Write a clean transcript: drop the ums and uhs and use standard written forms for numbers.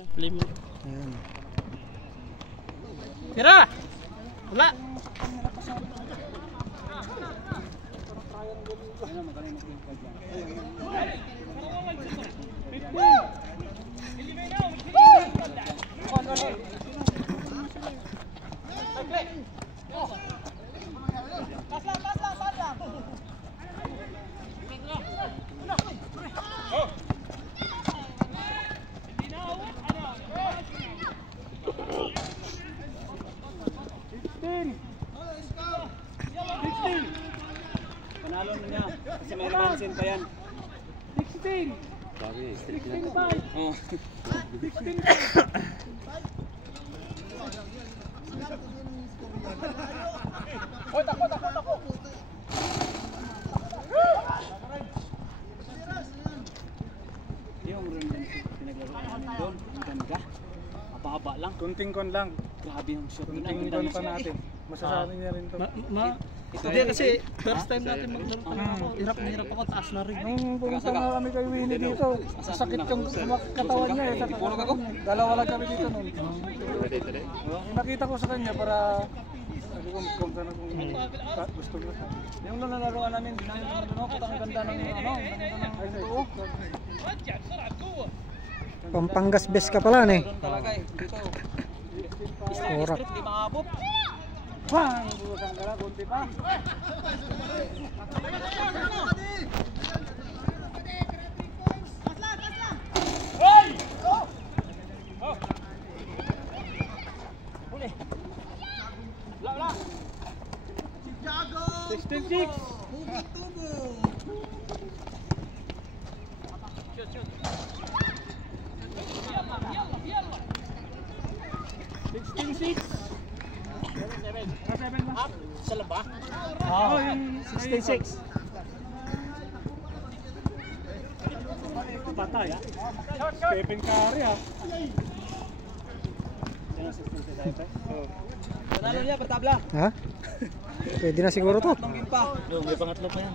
5. Ayan. Tira! Wala! Panalo na niya kasi may remansin pa yan. 16! 16-5! Oh. 16-5! Oy, tako! Yung rin pinaglaro namin doon. Ang ganda. Mapahaba lang. Kunting kon lang. Grabe yung shot. Kunting kon pa natin. Masasabi niya rin to. Hindi kasi first time natin maglaro talaga ako. Hirap na hirap ako, taas na rin. Nung pumunta na kami kay Winnie dito, sakit yung katawan niya. Dalawa lang kami dito nun. Nakita ko sa kanya para sabi ko kung sana kung gusto mo. Yung nalalaroan namin, di na yung nalunokot. Ang ganda ng Pampangas best ka pala eh. doon talaga eh. Dito. Orak. Street, di maabot. Bang! Busan ka lang, kunti pa. Wala. 16-6! Shoot. 16-6! 7 lang. Sa laba? Oo, yung 16-6. Patay. Stephen Curry ah. Panalo niya, pertabla. Ha? Pwede na siguro to. May pangatlo pa yan.